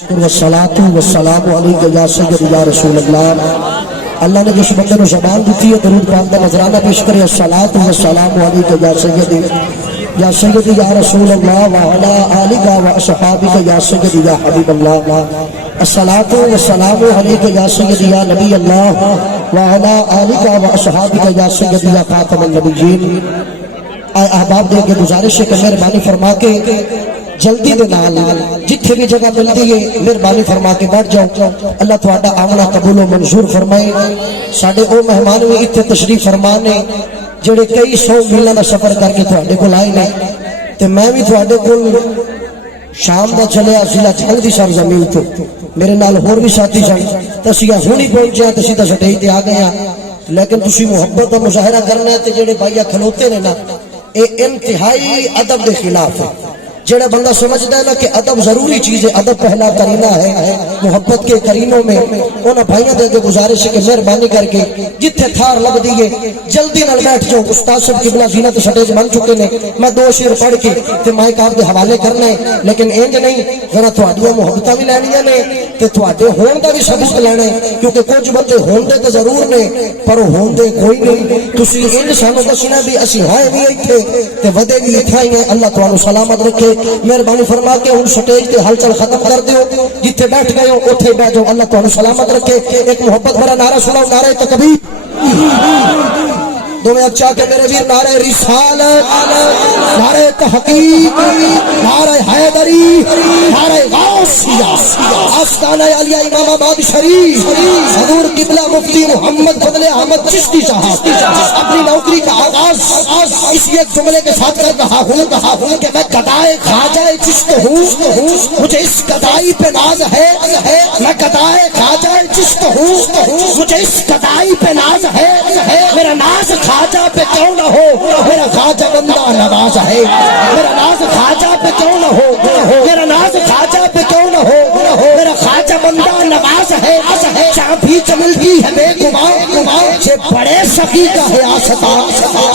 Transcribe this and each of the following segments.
والصلاۃ والسلام علیک یا سید یا رسول اللہ۔ اللہ نے جس بندے کو زبان دیتی ہے درود پاک کا نذرانہ پیش کرے، الصلاۃ والسلام علیک یا سید یا رسول اللہ وعلی آلک و اصحابک یا سید یا حبیب اللہ۔ الصلاۃ والسلام علیک یا سید یا نبی اللہ وعلی آلک و اصحابک یا سید یا خاتم النبیین۔ اے احباب دے کے گزارش ہے کہ مہربانی فرما کے جلدی دے نال جتھے بھی جگہ ملتی ہے مہربانی فرما کے بیٹھ جاؤ۔ اللہ تہاڈا آمنا قبول و منظور فرمائے۔ ساڈے او مہمان بھی اتنے تشریف فرما نے جڑے کئی سو میلاں دا سفر کر کے تہاڈے کول آئے نے، تے میں بھی تہاڈے کول شام دا چلیا ضلع جھنگ دی سرزمین تو میرے نال ہور بھی ساتھی سن، تے اسی ہونی پہنچے تے سیدھا سٹیج تے آ گئے ہاں، لیکن تسی محبت دا مظاہرہ کرنا ہے تے جڑے بھائیا کھلوتے نے نا اے انتہائی ادب دے خلاف ہے۔ جڑا بندہ سمجھدا ہے نا کہ ادب ضروری چیز ہے، ادب پہلا کرینہ ہے محبت کے کرینوں میں، انہاں بھائیاں دے کے گزارش ہے کہ مہربانی کر کے جتھے تھار لگ دیئے جلدی نال بیٹھ جاؤ۔ استاد صاحب قبلہ زینت سٹیج بن چکے نے، میں دو شعر پڑھ کے تے مائک آپ دے حوالے کرنا ہے، لیکن انج نہیں ذرا تہاڈیاں محبتاں بھی لینیاں نے تے تہاڈے ہون دا بھی ثبوت لینا ہے، کیونکہ کچھ بندے ہون دے تے ضرور نے پر ہون دے کوئی نہیں۔ تسی انج سانو دسنا بھی اسی ہائے بھی ایتھے تے ودے بھی ایتھے ہی ہیں۔ اللہ تانوں سلامت رکھے۔ مہربانی فرما کے ہن سٹیج تے ہلچل ختم کر دیو، جتھے بیٹھ گئے ہو اوتھے بیٹھ جاؤ۔ اللہ تانوں سلامت رکھے۔ ایک محبت بھرا نعرہ سناؤ، نعرہ تکبیر۔ دو میں اچھا کہ میرے ویر نعرہ رسالت، نعرہ تحقیق، نعرہ حیدری، نعرہ غوثیہ، آستانہ علیہ امام آباد شریف حضور قبلہ مفتی محمد فضل احمد چشتی صاحب اپنی نوکری کا آغاز اسی ایک جملے کے ساتھ کر رہا ہوں کہ میں گدائے خواجہ چشت ہوں، مجھے اس گدائی پہ ناز ہے، میں گدائے خواجہ چشت ہوں، مجھے اس گدائی پہ ناز ہے، میرا ناز خواجہ پہ کیوں نہ ہو، میرا خواجہ بندہ نواز ہے، میرا ناز خواجہ پہ کیوں نہ ہو، میرا ناز خواجہ پہ کیوں نہ ہو، میرا خواجہ بندہ نواز ہے، جہاں بھی چملتی ہے بے گمان کہ بڑے سخی کا ہے آستا،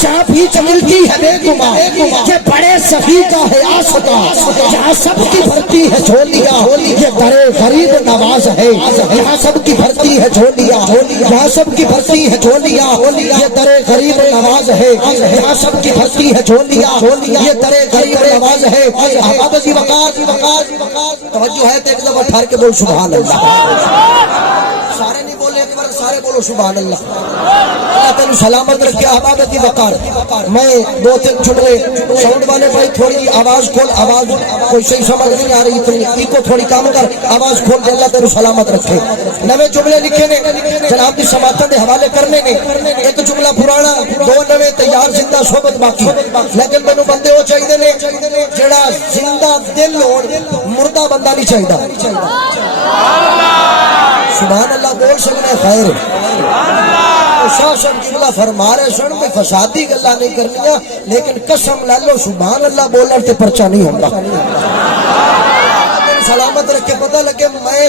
جہاں بھی چملتی ہے بے گمان کہ بڑے سخی کا ہے آستا، جہاں سب کی بھرتی ہے جھولیاں یہ درے غریب نواز ہے، جہاں سب کی بھرتی ہے جھولیاں، جہاں سب کی بھرتی ہے جھولیاں یہ درے غریب نواز ہے، جہاں سب کی بھرتی ہے جھولیاں یہ درے غریب نواز ہے۔ احباب جی وقار توجہ ہے تو ایک دفعہ ٹھہر کے بول سبحان اللہ۔ سارے نہیں بولے، ایک بار سارے بولو سبحان اللہ۔ اللہ تینوں سلامت رکھے۔ احباب جی وقار میں دو تین جملے ساؤنڈ والے بھائی تھوڑی آواز کھول، آواز کوئی صحیح سمجھ نہیں آ رہی اتنی کو تھوڑی کام کر، آواز کھول کے اللہ تینوں سلامت رکھے۔ نوے جملے لکھے نے جناب دی سماعتاں دے حوالے کرنے نے، ایک جملہ پرانا دو نوے تیار زندہ صحبت باقی، لیکن مینوں بندے وہ چاہیے نے جڑا زندہ دل ہون، مردہ بندہ نہیں چاہیے۔ سبحان اللہ بول سکنے خیر۔ شاہ صاحب جملہ فرما رہے سن کوئی فسادی گلا نہیں کرنیاں، لیکن قسم لے لو سبحان اللہ بولن تے پرچہ نہیں ہوتا۔ سلامت رکھے۔ پتہ لگے میں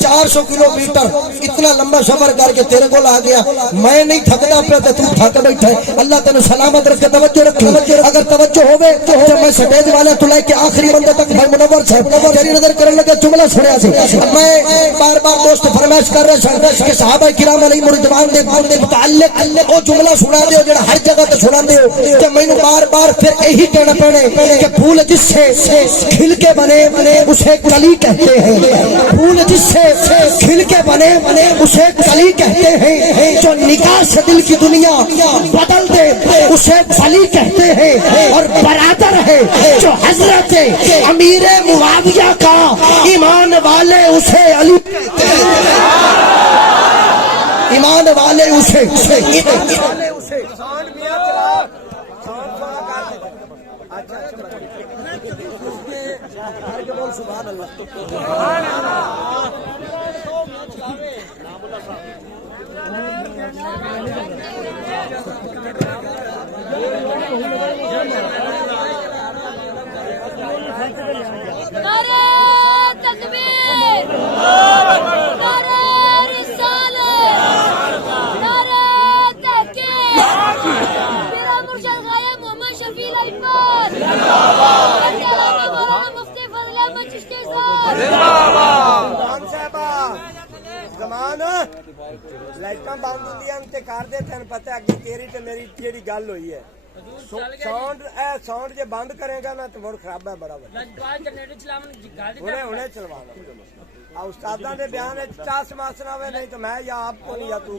400 کلومیٹر اتنا لمبا سفر کر کے تیرے کو آ گیا، میں نہیں تھکنا پہ تو تھک بیٹھا ہے۔ اللہ تینوں سلامت رکھے۔ توجہ رکھے، اگر توجہ ہوگے تو میں سٹیج والے تو لے کے آخری بندے تک بھائی منور صاحب تیری نظر کرنے لگے جملہ سنیا سی۔ میں بار بار دوست فرمائش کر رہے سن کہ صحابہ کرام علیہ رضوان دے متعلق وہ جملہ سنا دیو جڑا ہر جگہ تے سنا دیو کہ مینوں بار بار پھر یہی کہنا پڑے کہ پھول جس سے کھل کے بنے اسے کلی کہتے ہیں، پھول جس سے کھل کے بنے اسے کلی کہتے ہیں، جو نکاح سے دل کی دنیا بدل دے اسے بلی کہتے ہیں، اور برادر ہے جو حضرت امیر معاویہ کا ایمان والے اسے علی کہتے ہیں، ایمان والے اسے سبحان اللہ۔ نعرہ تکبیر، نعرہ رسالت، نعرہ تحقیق، میرا مرشد غائب محمد شفیع العباد، مولانا مفتی فضل احمد چشتی صاحب ਲਾਈਟਾਂ ਬੰਦ ਹੁੰਦੀਆਂ ਤੇ ਕਰਦੇ ਤੈਨੂੰ ਪਤਾ ਅੱਗੇ ਤੇਰੀ ਤੇ ਮੇਰੀ ਜਿਹੜੀ ਗੱਲ ਹੋਈ ਹੈ ਸਾਊਂਡ ਜੇ ਬੰਦ ਕਰੇਗਾ ਨਾ ਤੇ ਬਹੁਤ ਖਰਾਬ ਹੈ ਬੜਾ ਹੁਣੇ ਚਲਵਾਣਾ ਆ ਉਸਤਾਦਾਂ ਦੇ ਬਿਆਨ ਵਿੱਚ ਚਾਸ ਮਾਸਨਾ ਹੋਵੇ ਨਹੀਂ ਤਾਂ ਮੈਂ ਜਾਂ ਆਪ ਕੋ ਨਹੀਂ ਜਾਂ ਤੂੰ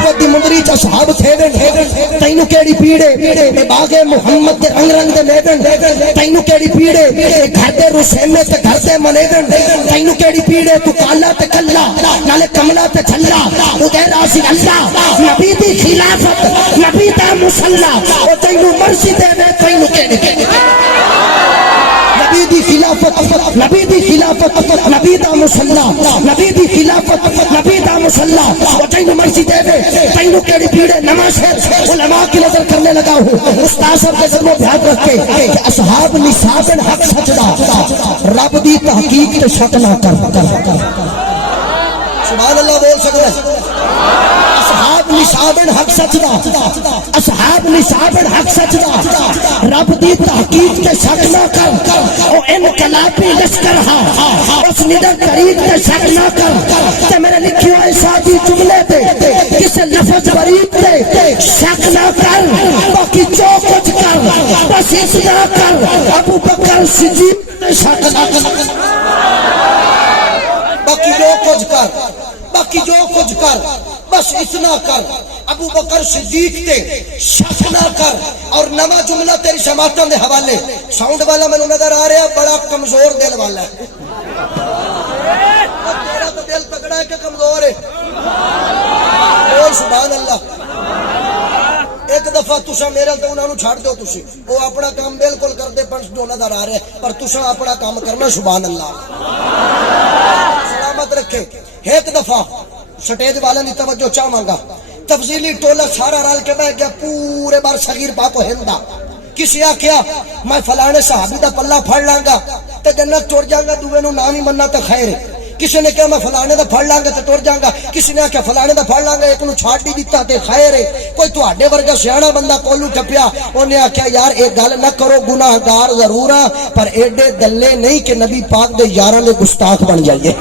نبوت دی مندری چ اصحاب تھے تینو کیڑی پیڑے اے باغ محمد دے رنگ رنگ دے میدن تینو کیڑی پیڑے اے گھر دے رسینے تے گھر دے منیدن تینو کیڑی پیڑے تو کالا تے کلا نالے کملا تے جھلا او دے راضی اللہ نبی دی خلافت نبی دا مصلا او تینو مرضی دے دے تینو کیڑی نبی دی خلافت نبی دی خلافت نبی دا مصلا نبی دی خلافت نبی دا مصلا او تینو مرضی دے دے تینو کیڑی پیڑے نماز ہے علماء کی نظر کرنے لگا ہوں استاد صاحب کے ذمہ دھیان رکھ کے کہ اصحاب نصاب حق سچ دا رب دی تحقیق تے شک نہ کر سبحان اللہ بول سکتا ہے اصحاب نصاب حق سچ دا اصحاب نصاب حق سچ دا رب دی تحقیق تے شک نہ کر او انقلابی لشکر ہاں اس نڈر طریق تے شک نہ کر تے میرے لکھی ہوئے ساتھی جملے تے کسے لفظ غریب تے شک نہ کر باقی جو کچھ کر بس اتنا کر ابو بکر صدیق تے شک نہ کر باقی جو کچھ کر باقی جو کچھ کر بس اتنا کر ابو بکر صدیق تے شک نہ کر اور نواں جملہ تیری سماعتاں دے حوالے ساؤنڈ والا مینوں نظر آ رہا بڑا کمزور دل والا ہے تیرا تو دل تگڑا ہے کہ کمزور ہے بول سبحان اللہ ایک دفعہ تسا میرے تے انہاں نوں چھڑ دیو تسی وہ اپنا کام بالکل کردے پر جو نظر آ رہے پر تسا اپنا کام کرنا سبحان اللہ سلامت رکھے ایک دفعہ سٹیج والے دی توجہ چاہواں گا تفضیلی ٹولہ سارا رل کے بیٹھ گیا پورے بار صغیر پاک و ہندا کسی آکھیا میں فلانے صحابی دا پلہ پھڑ لاں گا تے جنت ٹر جاں گا دوے نوں نام ہی مننا تے خیر ہے کسی نے کہا میں فلانے دا پھڑ لاں گا تے ٹر جاں گا کسی نے آکھیا فلانے دا پھڑ لاں گا ایک نوں چھاڑ دی دتا تے خیر ہے کوئی تہاڈے ورگا سیاںا بندہ کولو ٹپیا اونے آکھیا یار اے گل نہ کرو گناہگار ضرور ہاں پر ایڈے دلے نہیں کہ نبی پاک دے یاراں دے گستاخ بن جائیے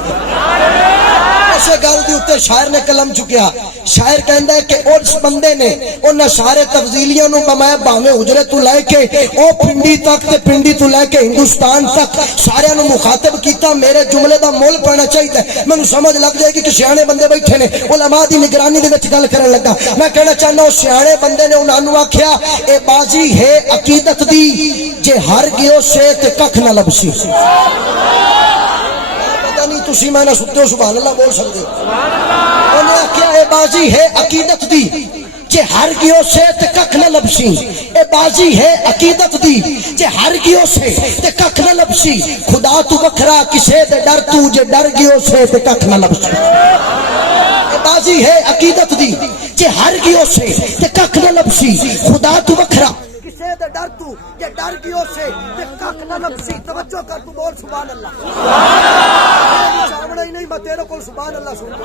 اسے گل دی اتے شاعر نے قلم چکیا شاعر کہندا ہے کہ اس بندے نے انہاں سارے تفضیلیاں نو بمایا باویں اجرے تو لے کے او پنڈی تک تے پنڈی تو لے کے ہندوستان تک سارے نو مخاطب کیتا میرے جملے دا مول پانا چاہیے مینوں سمجھ لگ جائے گی کہ سیانے بندے بیٹھے نے علماء دی نگرانی دے وچ گل کرن لگا میں کہنا چاہنا او سیانے بندے نے انہاں نو آکھیا اے بازی ہے عقیدت دی جے ہر گیو سے تے ککھ نہ لبسی نہیں تسی میں نہ ستے ہو سبحان اللہ بول سکتے انہیں آکھیا اے بازی ہے عقیدت دی جے ہر گیو سے تے ککھ نہ لبسی اے بازی ہے عقیدت دی جے ہر گیو سے تے ککھ نہ لبسی خدا تو وکھرا کسے دے ڈر تو جے ڈر گیو سے تے ککھ نہ لبسی اے بازی ہے عقیدت دی جے ہر گیو سے تے ککھ نہ لبسی خدا تو وکھرا کسے دے ڈر تو جے ڈر گیو سے تے ککھ نہ لبسی توجہ کر تو بول سبحان اللہ چاوڑا ہی نہیں میں تیرے کول سبحان اللہ سنتا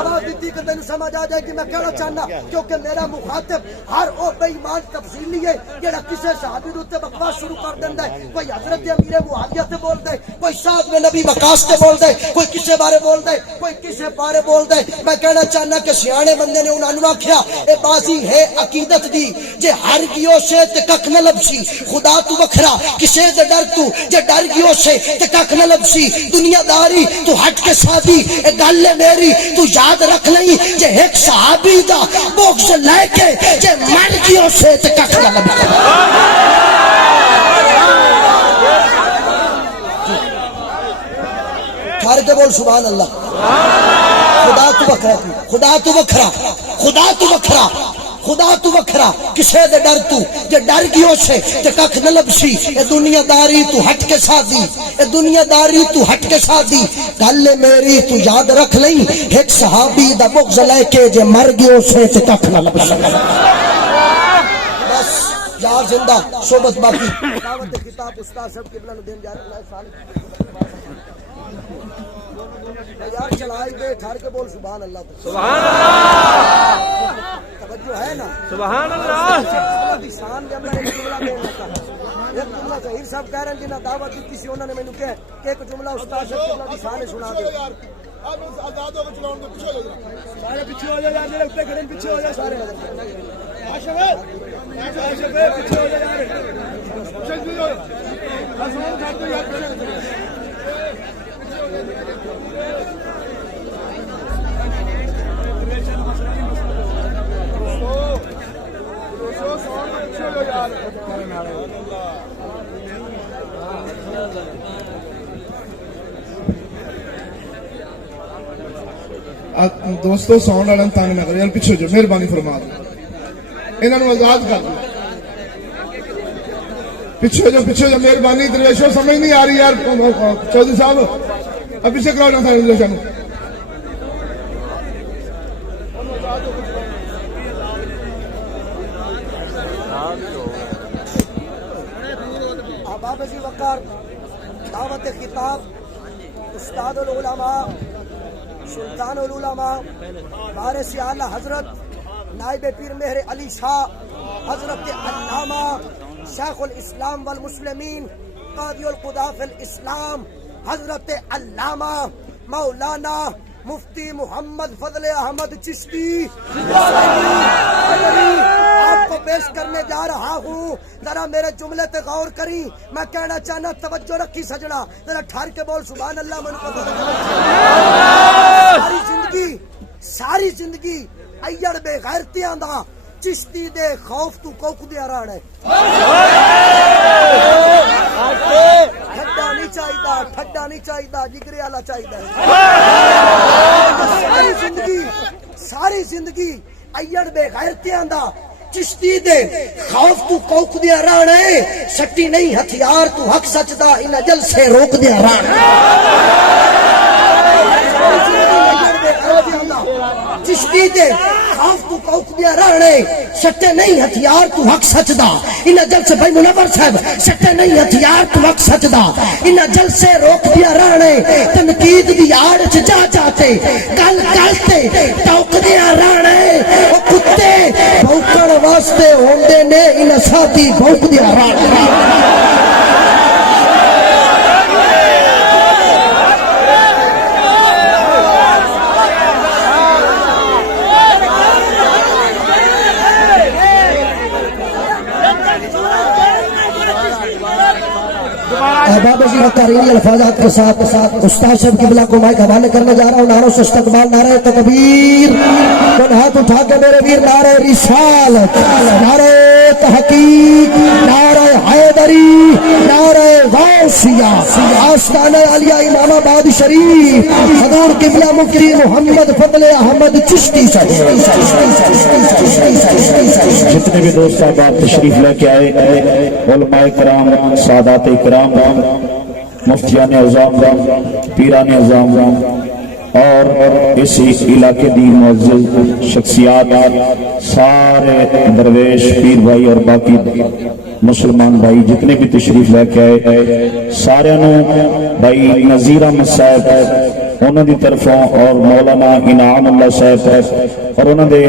آواز دیتی کہ تینوں سمجھ آ جائے کہ میں کہنا چاہنا کیونکہ میرا مخاطب ہر او بے ایمان تفصیلی ہے جڑا کسے صحابی دے بکواس شروع کر دیندا ہے کوئی حضرت امیر معاویہ تے بول دے کوئی صاحب نبی وقاص تے بول دے کوئی کسے بارے بول دے کوئی کسے بارے بول دے میں کہنا چاہنا کہ سیانے بندے نے انہاں نوں آکھیا اے بازی ہے عقیدت دی جے ہر گیو سے تے ککھ نہ لبسی خدا تو وکھرا کسے دے ڈر تو جے ڈر گیو سے تے ککھ نہ لبسی دنیا داری تو ہٹ کے سادی اے گل ہے میری تو یاد رکھ لئی جے ایک صحابی دا بغض لے کے جے مر گیو سے تے ککھ نہ لبسی ٹھہر کے بول سبحان اللہ خدا تو وکھرا خدا تو وکھرا خدا تو وکھرا خدا تو وکھرا کسے دے ڈر تو جے ڈر گیو سے تے ککھ نہ لبسی اے دنیا داری تو ہٹ کے سادی اے دنیا داری تو ہٹ کے سادی گل میری تو یاد رکھ لئی ایک صحابی دا بغض لے کے جے مر گیو سے تے ککھ نہ لبسی بس یار زندہ صحبت باقی دعوت کتاب استاد صاحب قبلہ نو دین جا رہا ہے یار چلائی دے ٹھہر کے بول سبحان اللہ سبحان اللہ توجہ ہے نا سبحان اللہ شان دے اندر ایک جملہ دین لگا ایک جملہ ظہیر صاحب کہہ رہے ہیں جنہاں دعوت دی کسی انہوں نے مینوں کہا کہ ایک جملہ استاد صاحب کی شان سنا دے اب آزاد ہو کے چلاون دے پیچھے ہو جا سارے پیچھے ہو جا یار میرے اوپر کھڑے پیچھے ہو جا سارے عاشق پیچھے ہو جا یار پیچھے ہو جا آسمان چھاڑ دو یار پیچھے دوستو ساؤنڈ والا تنگ نہ کرو یار، پیچھے جو مہربانی فرما دو، انہاں نوں آزاد کر دو، پیچھے جو مہربانی، درویشوں سمجھ نہیں آ رہی یار، چودھری صاحب اب پیچھے کراؤ نا سارے درویشوں نوں۔ احباب ذی وقار، دعوت خطاب استاد العلماء سلطان العلماء وارث اعلی حضرت نائب پیر مہر علی شاہ حضرت علامہ شیخ الاسلام والمسلمین قاضی القضاة فی الاسلام حضرت علامہ مولانا مفتی محمد فضل احمد چشتی آپ کو پیش کرنے جا رہا ہوں، ذرا میرے جملے پہ غور کری، میں کہنا چاہنا توجہ رکھی سجنا، ذرا ٹھہر کے بول سبحان اللہ من کو ساری زندگی ایڑ بے غیرتیاں دا چشتی دے خوف تو کوک دیا راڑ ہے، ٹھڈا نہیں چاہیے، جگرے والا چاہیے، ساری زندگی ایڑ بے غیرتیاں دا چشتی دے خوف تو کوک دیا راڑ ہے، سٹی نہیں ہتھیار تو حق سچ دا ان اجل سے روک دیا راڑ ہے، چشتی دے خوف تو کوک دیا راڑے، سٹے نہیں ہتھیار تو حق سچ دا ان اجل سے، بھائی منور صاحب، سٹے نہیں ہتھیار تو حق سچ دا ان اجل سے روک دیا راڑے، تنقید دی آڑ چ جا جاتے گل گلتے ٹوک دیا راڑے، او کتے بھوکڑ واسطے ہوندے نے ان ساتھی بھوک دیا راڑے۔ احباب ذی وقار الفاظات کے ساتھ استاد صاحب قبلہ کو مائک حوالے کرنے جا رہا ہوں، نعروں سے استقبال، نعرہ تکبیر، ہاتھ اٹھا کے میرے ویر، نعرہ رسالت، نعرہ تحقیق، نعرہ حیدری، نعرہ غوثیہ، آستانہ علیہ امام آباد شریف حضور قبلہ مفتی محمد فضل احمد چشتی صاحب۔ جتنے بھی دوست احباب تشریف لے کے آئے، علماء کرام، سادات کرام، مفتیان اعظام، پیران اعظام اور اسی علاقے دی معزز شخصیات، سارے درویش پیر بھائی اور باقی مسلمان بھائی جتنے بھی تشریف لے کے آئے، سارے بھائی نذیر احمد صاحب انہوں دی طرفوں اور مولانا انعام اللہ صاحب اور انہوں دے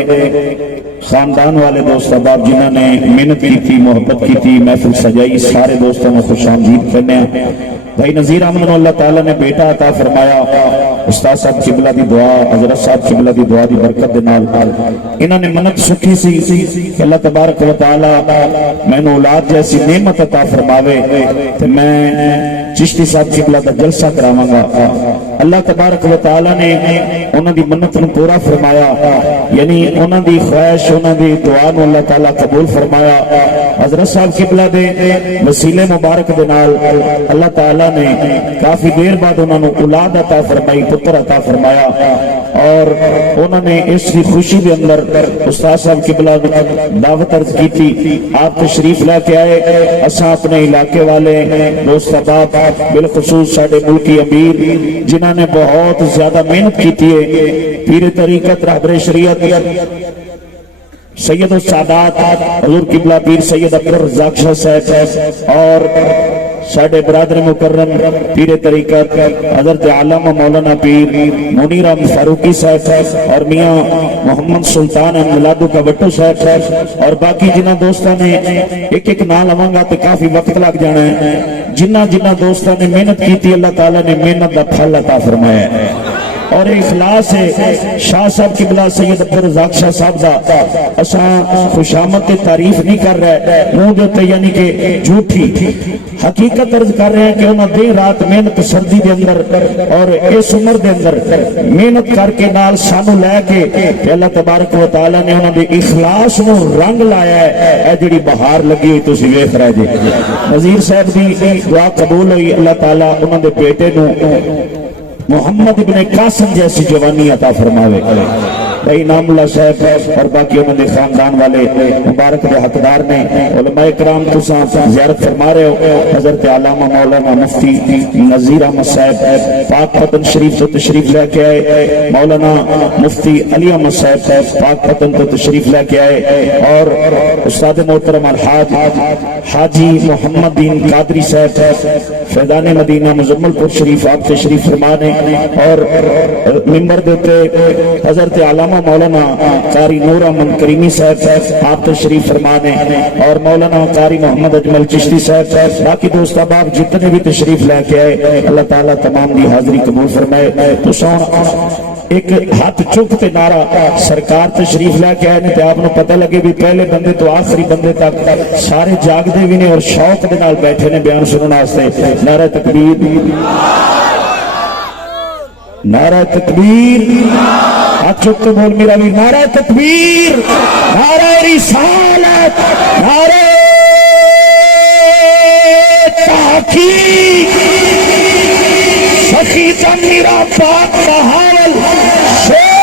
خاندان والے دوست احباب جنہوں نے محنت کی تھی، محبت کی تھی، محفل سجائی، سارے دوستوں میں خوش آمدید کرنے ہیں۔ بھائی نذیر احمد اللہ تعالیٰ نے بیٹا عطا فرمایا، استاد صاحب قبلہ دی دعا، حضرت صاحب قبلہ دی دعا دی برکت دے نال انہوں نے منت سکھی سی کہ اللہ تبارک و تعالیٰ میں نے اولاد جیسی نعمت عطا فرماوے تو میں چشتی صاحب قبلہ دا جلسہ کراواں گا۔ اللہ تبارک و تعالیٰ نے انہوں دی منت نو پورا فرمایا، یعنی انہوں دی خواہش، انہوں دی دعا نو اللہ تعالیٰ قبول فرمایا۔ حضرت صاحب قبلہ دے وسیلے مبارک دے نال اللہ تعالیٰ نے کافی دیر بعد انہوں نے اولاد عطا فرمائی، پتر عطا فرمایا، اور انہوں نے اس کی خوشی دے اندر استاد صاحب قبلہ دعوت عرض کی تھی، آپ تشریف لے کے آئے، اساں اپنے علاقے والے دوست احباب بالخصوص ساڈے ملکی امیر جنہوں نے بہت زیادہ محنت کی تھی، پیر طریقت رہبر شریعت سید السادات حضور قبلہ پیر سید عبدالرزاق شاہ صاحب اور ساڈے برادر مکرم پیر طریقت حضرت علامہ مولانا پیر منیر احمد فاروقی صاحب اور میاں محمد سلطان ملادو کا بٹو صاحب اور باقی جنہ دوستوں نے ایک ایک نام لواں گا تو کافی وقت لگ جانا ہے، جنہ دوستوں نے محنت کی تھی اللہ تعالیٰ نے محنت کا پھل عطا فرمایا ہے، اور اخلاص ہے شاہ صاحب قبلہ سید عبدالرزاق شاہ صاحب دا اساں خوشامد کی تعریف نہیں کر رہے منہ دیتے، یعنی کہ جھوٹی حقیقت عرض کر رہے ہیں کہ انہوں دن رات محنت سردی دے اندر اور اس عمر دے اندر محنت کر کے نال سانو لے کے اللہ تبارک و تعالیٰ نے انہوں دے اخلاص نو رنگ لایا ہے، اے جڑی بہار لگی ہوئی تسی ویکھ رہے جی۔ نذیر صاحب دی دعا قبول ہوئی، اللہ تعالیٰ انہوں دے بیٹے نو محمد ابن قاسم جیسی جوانی عطا فرماوے بھائی نام اللہ صاحب اور باقی انہوں نے خاندان والے مبارک دے حقدار نے علماء کرام تو زیارت فرما رہے ہو حضرت علامہ مولانا مفتی نذیر احمد صاحب پاک پتن شریف تو تشریف لے کے آئے مولانا مفتی علی احمد صاحب پاک پتن تو تشریف لے کے آئے اور استاد محترم الحاج حاجی محمد بن قادری صاحب فیضان مدینہ مزمل پور شریف آپ تشریف فرما نے اور ممبر دیتے حضرت علامہ مولانا قاری نور احمد کریمی صاحب آپ تشریف فرما نے اور مولانا قاری محمد اجمل چشتی صاحب باقی دوست احباب جتنے بھی تشریف لے کے آئے اللہ تعالیٰ تمام دی حاضری قبول فرمائے تو ایک ہاتھ چکتے نعرہ سرکار تشریف لے کے آئے نے تے آپ نے پتہ لگے بھی پہلے بندے تو آخری بندے تک سارے جاگدے بھی نے اور شوق دے نال بیٹھے نے بیان سننا واسطے نعرہ تکبیر نعرہ تکبیر ہاتھ چکتے بول میرا بھی نعرہ تکبیر نعرہ رسالت نعرہ تحقیق سخی کا میرا پاک بہاول شیر